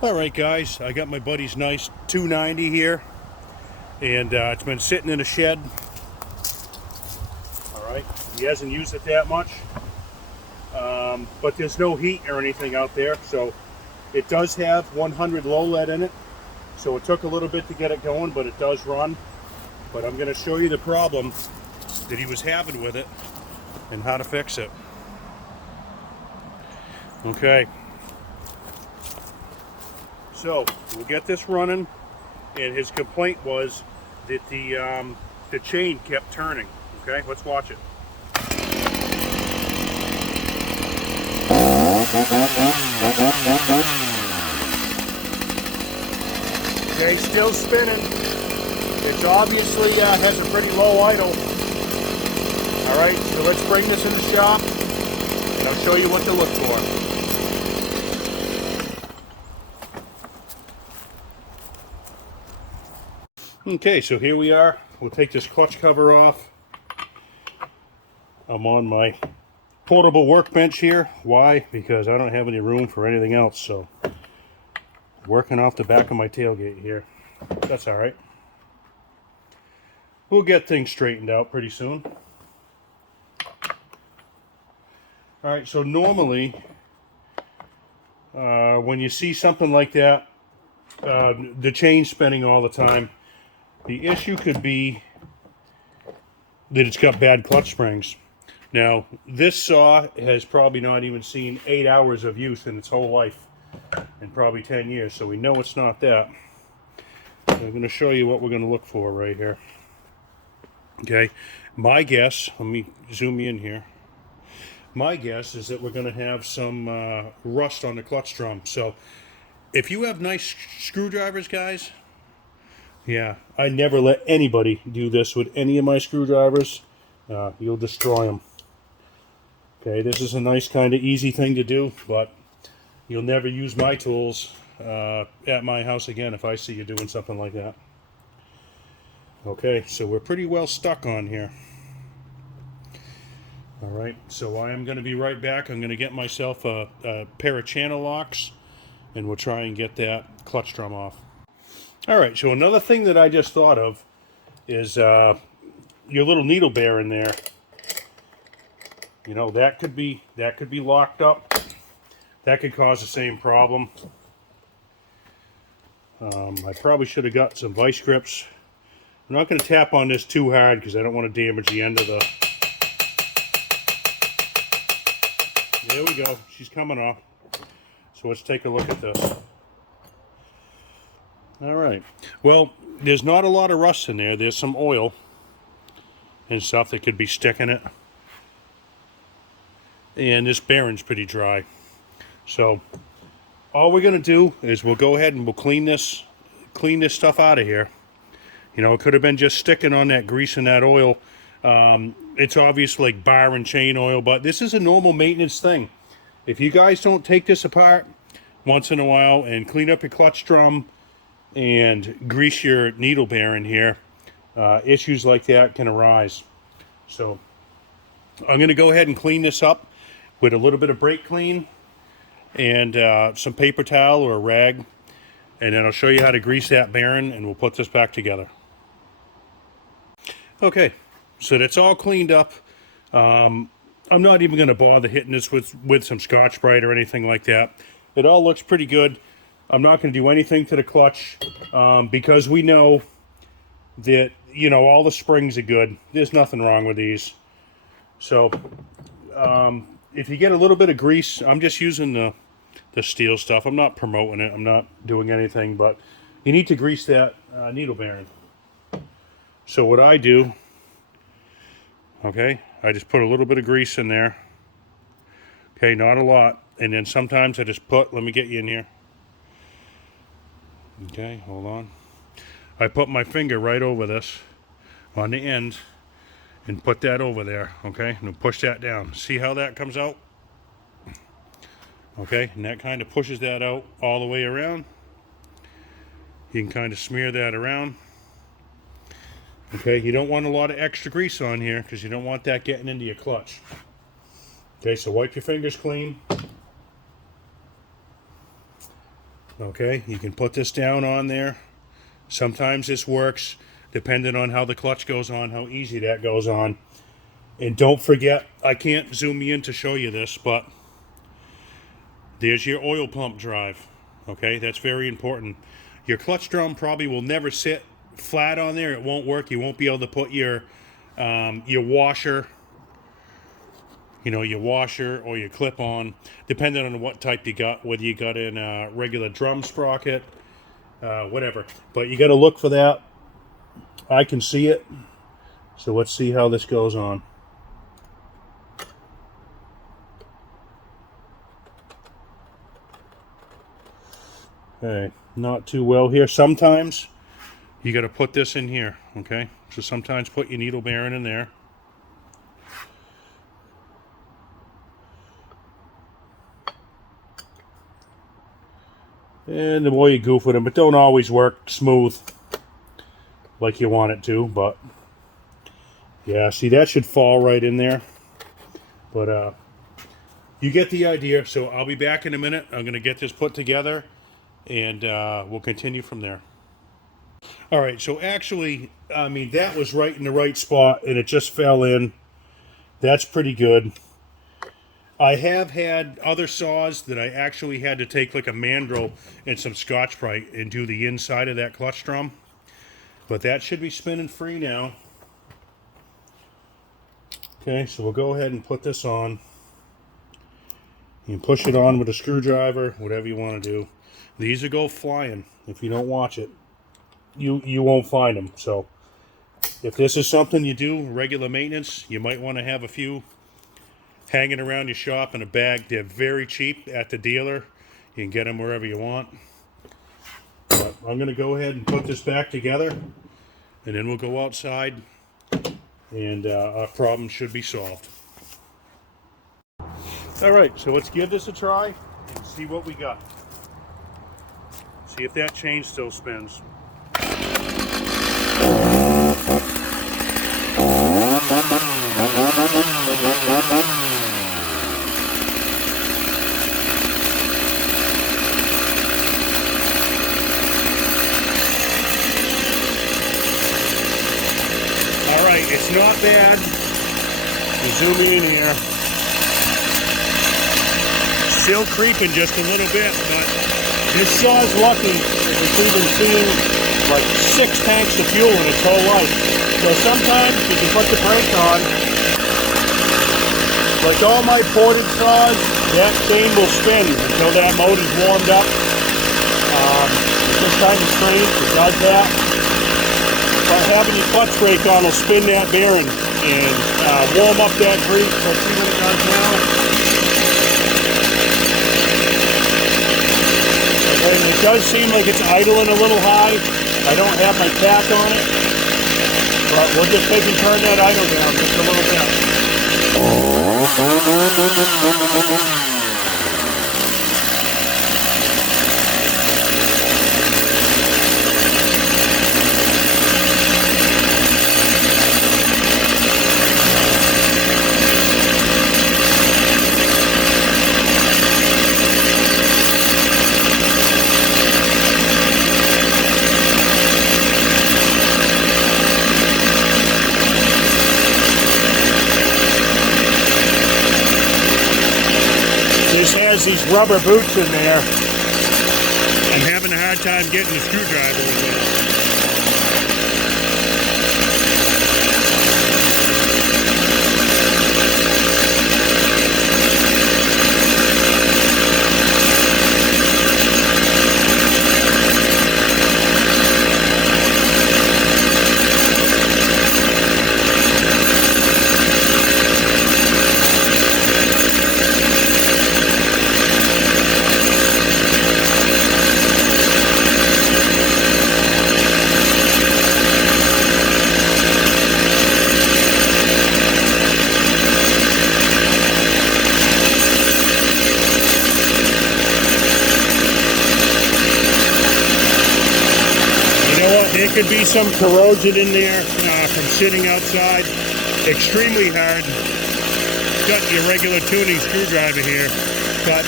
Alright guys, I got my buddy's nice 290 here, and it's been sitting in a shed. Alright, he hasn't used it that much, but there's no heat or anything out there, so it does have 100 low lead in it, so it took a little bit to get it going, but it does run. But I'm going to show you the problem that he was having with it and how to fix it. Okay, so we'll get this running, and his complaint was that the chain kept turning. Okay, let's watch it. Okay, still spinning. It's obviously has a pretty low idle. All right, so let's bring this in the shop, and I'll show you what to look for. Okay, so here we are. We'll take this clutch cover off. I'm on my portable workbench here. Why? Because I don't have any room for anything else, so working off the back of my tailgate here. That's all right. We'll get things straightened out pretty soon. All right, so normally when you see something like that, the chain spinning all the time, the issue could be that it's got bad clutch springs. Now, this saw has probably not even seen 8 hours of use in its whole life, in probably 10 years, so we know it's not that. I'm going to show you what we're going to look for right here. Okay, my guess, let me zoom in here. My guess is that we're going to have some rust on the clutch drum. So if you have nice screwdrivers, guys, yeah, I never let anybody do this with any of my screwdrivers. You'll destroy them. Okay, this is a nice kind of easy thing to do, but you'll never use my tools at my house again if I see you doing something like that. Okay, so we're pretty well stuck on here. All right, so I am going to be right back. I'm going to get myself a pair of channel locks, and we'll try and get that clutch drum off. All right, so another thing that I just thought of is your little needle bear in there. You know, that could be locked up. That could cause the same problem. I probably should have got some vice grips. I'm not going to tap on this too hard because I don't want to damage the end of the... There we go. She's coming off. So let's take a look at this. All right. Well, there's not a lot of rust in there. There's some oil and stuff that could be sticking it. And this bearing's pretty dry. So all we're going to do is we'll go ahead and we'll clean this stuff out of here. You know, it could have been just sticking on that grease and that oil. It's obvious like bar and chain oil, but this is a normal maintenance thing. If you guys don't take this apart once in a while and clean up your clutch drum and grease your needle bearing here, issues like that can arise. So I'm going to go ahead and clean this up with a little bit of brake clean and some paper towel or a rag, and then I'll show you how to grease that bearing, and we'll put this back together. Okay, so that's all cleaned up. I'm not even going to bother hitting this with some Scotch-Brite or anything like that. It all looks pretty good. I'm not going to do anything to the clutch because we know that, you know, all the springs are good. There's nothing wrong with these. So if you get a little bit of grease, I'm just using the steel stuff. I'm not promoting it. I'm not doing anything, but you need to grease that needle bearing. So what I do, okay, I just put a little bit of grease in there. Okay, not a lot. And then sometimes I just put, let me get you in here. Okay, hold on. I put my finger right over this on the end and put that over there, okay? And push that down. See how that comes out? Okay, and that kind of pushes that out all the way around. You can kind of smear that around. Okay, you don't want a lot of extra grease on here because you don't want that getting into your clutch. Okay, so wipe your fingers clean. Okay, you can put this down on there. Sometimes this works, depending on how the clutch goes on, how easy that goes on. And don't forget, I can't zoom you in to show you this, but there's your oil pump drive. Okay, that's very important. Your clutch drum probably will never sit flat on there. It won't work. You won't be able to put your washer, your washer or your clip on, depending on what type you got, whether you got in a regular drum sprocket, whatever. But you got to look for that. I can see it. So let's see how this goes on. Okay, not too well here. Sometimes you got to put this in here, okay? So sometimes put your needle bearing in there. And the more you goof with them, it don't always work smooth like you want it to, but yeah, see, that should fall right in there. But you get the idea. So I'll be back in a minute. I'm going to get this put together, and we'll continue from there. All right, so actually, I mean, that was right in the right spot, and it just fell in. That's pretty good. I have had other saws that I actually had to take like a mandrel and some Scotch-Brite and do the inside of that clutch drum. But that should be spinning free now. Okay, so we'll go ahead and put this on. You can push it on with a screwdriver, whatever you want to do. These will go flying. If you don't watch it, you won't find them. So if this is something you do, regular maintenance, you might want to have a few hanging around your shop in a bag. They're very cheap at the dealer. You can get them wherever you want. But I'm going to go ahead and put this back together, and then we'll go outside, and our problem should be solved. All right, so let's give this a try and see what we got. See if that chain still spins. Alright, it's not bad. I'm zooming in here. Still creeping just a little bit, but this saw's lucky. It's even seen like 6 tanks of fuel in its whole life. So sometimes you can put the brake on. Like all my ported saws, that chain will spin until that motor's warmed up. It's just kind of strange, it does that. But having your clutch brake on will spin that bearing and warm up that grease. Let's see what it does now. Okay, it does seem like it's idling a little high. I don't have my tack on it, but we'll just take and turn that idle down just a little bit. This has these rubber boots in there. I'm having a hard time getting the screwdriver in there. There could be some corrosion in there from sitting outside. Extremely hard. Got your regular tuning screwdriver here, but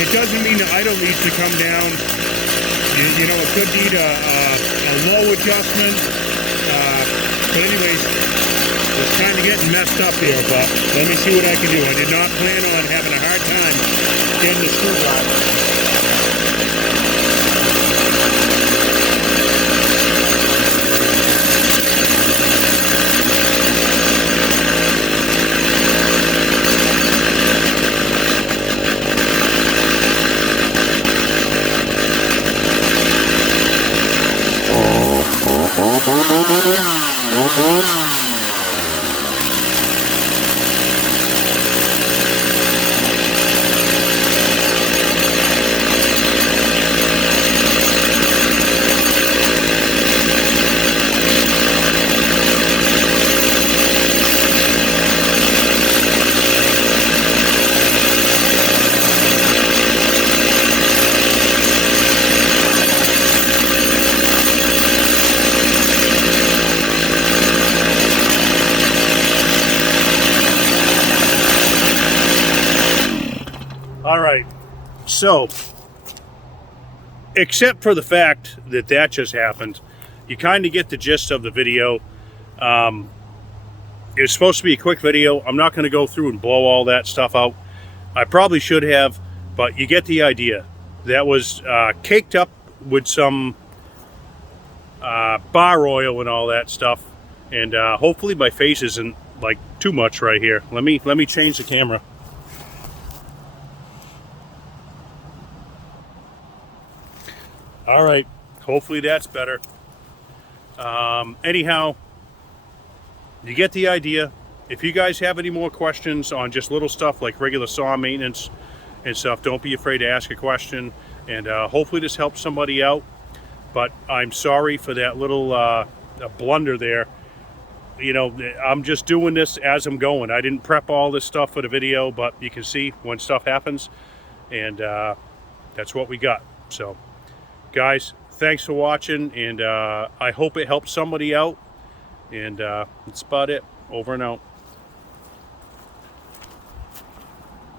it doesn't mean the idle needs to come down. You know, it could need a low adjustment. But anyways, it's kind of getting messed up here, but let me see what I can do. I did not plan on having a hard time getting the screwdriver. All right, so except for the fact that that just happened, you kind of get the gist of the video. It's supposed to be a quick video. I'm not going to go through and blow all that stuff out. I probably should have, but you get the idea. That was caked up with some bar oil and all that stuff, and hopefully my face isn't like too much right here. Let me change the camera. All right, hopefully that's better. Anyhow, you get the idea. If you guys have any more questions on just little stuff like regular saw maintenance and stuff, don't be afraid to ask a question, and hopefully this helps somebody out. But I'm sorry for that little blunder there. You know, I'm just doing this as I'm going. I didn't prep all this stuff for the video, but you can see when stuff happens, and that's what we got. So guys, thanks for watching, and I hope it helps somebody out, and that's about it. Over and out.